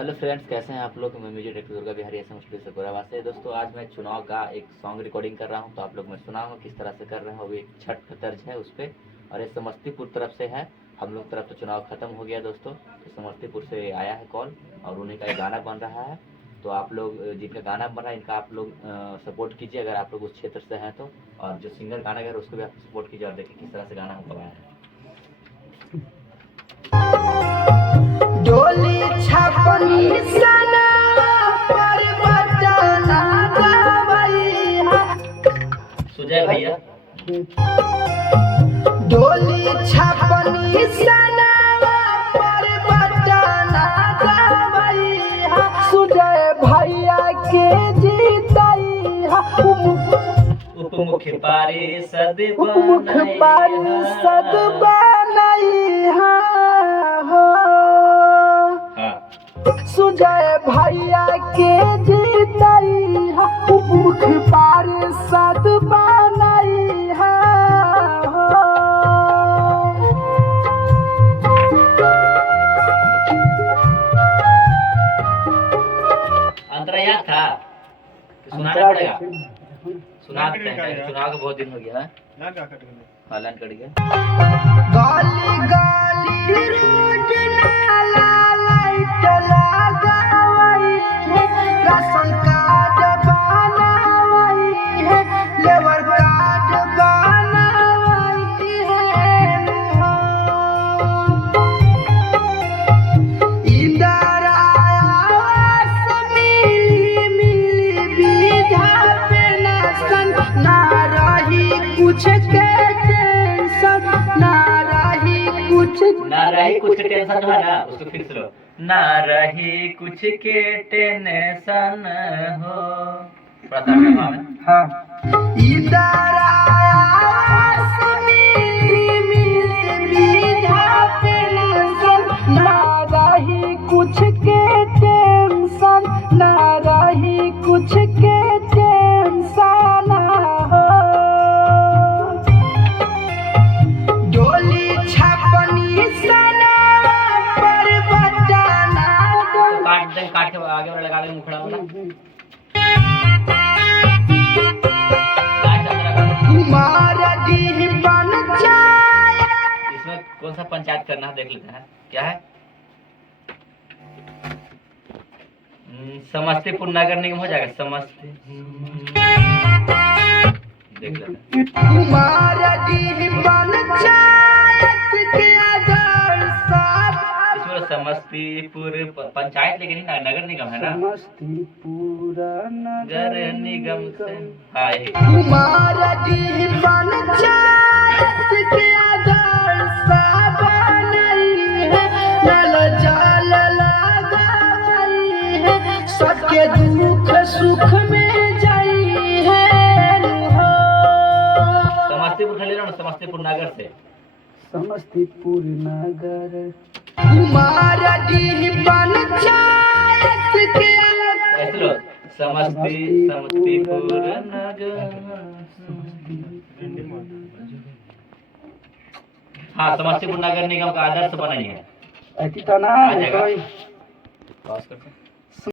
Hello friends, कैसे हैं आप लोग। मैं म्यूजिक डायरेक्टर दुर्गा बिहारी ऐसे मुश्किल से गोराबाद से। दोस्तों आज मैं चुनाव का एक सॉन्ग रिकॉर्डिंग कर रहा हूं, तो आप लोग मैं सुनाऊंगा किस तरह से कर रहे हैं। वो एक छठ का तर्ज है उस पर, और ये समस्तीपुर तरफ से है। हम लोग तरफ तो चुनाव खत्म हो गया दोस्तों, तो समस्तीपुर से आया है कॉल और उन्हीं का एक गाना बन रहा है। तो आप लोग जिनका गाना बन रहा है इनका आप लोग सपोर्ट कीजिए अगर आप लोग उस क्षेत्र से हैं तो, और जो सिंगर गाना गा रहे हैं उसको भी आप सपोर्ट कीजिए और देखिए किस तरह से गाना हमको गाया है। डोली छपनी सना पर बटना दवाइया सुजय भैया। डोली छपनी सना पर बटना दवाइया सुजय भैया के जीतैया उपमुख्य पारिषद बनैया हो सुजय भैया के जीतैया उपमुख्य पारिषद बनैया हो। अंतरायात था, सुनाना पड़ेगा। सुना देते हैं, चुनाव का बहुत दिन हो गया है। लाइन कट गया। गाली गाली रोड नाला लाइट लगावई है, राशन कार्ड बनावई है, लेबर कार्ड बनावई है। इंदिरा आवास मिली मिली बीघा पेंशन ना रही कुछ के टेंशन ना रही कुछ टेंशन है ना, उसको फिर से लो। ना रही कुछ के टेंशन हो। थोड़ा सा भाव है। हाँ इंदिरा आवास मिली मिली बीघा पेंशन ना रही कुछ के टेंशन ना रही कुछ के टेंशन हो। डोली छपनी सना पर बटना काट के आगे वाला लगा दे मुखड़ा वाला। कुमार डी पंचायत इसमें कौन सा पंचायत करना है देख लेते हैं। क्या है? समस्तीपुर नगर निगम हो जाएगा। समस्तीपुर देख लेते हैं। कुमार डी पंचायत के आदर्श इसमें समस्तीपुर पंचायत लेकिन नहीं नगर निगम है ना। समस्तीपुर नगर निगम से आए। कुमार डी पंचायत के आदर्श बनई है, नल जल लगाई है, सबके दुख सुख में जाई है हो। समस्तीपुर खाली लो ना, समस्तीपुर नगर से। समस्तीपुर नगर कुमार डी पंचायत के ऐसे लो। समस्तीपुर नगर। हाँ, समस्तीपुर नगर निगम का आदर्श बनाइए। ऐसी तो ना आ जाएगा। पास करते हैं।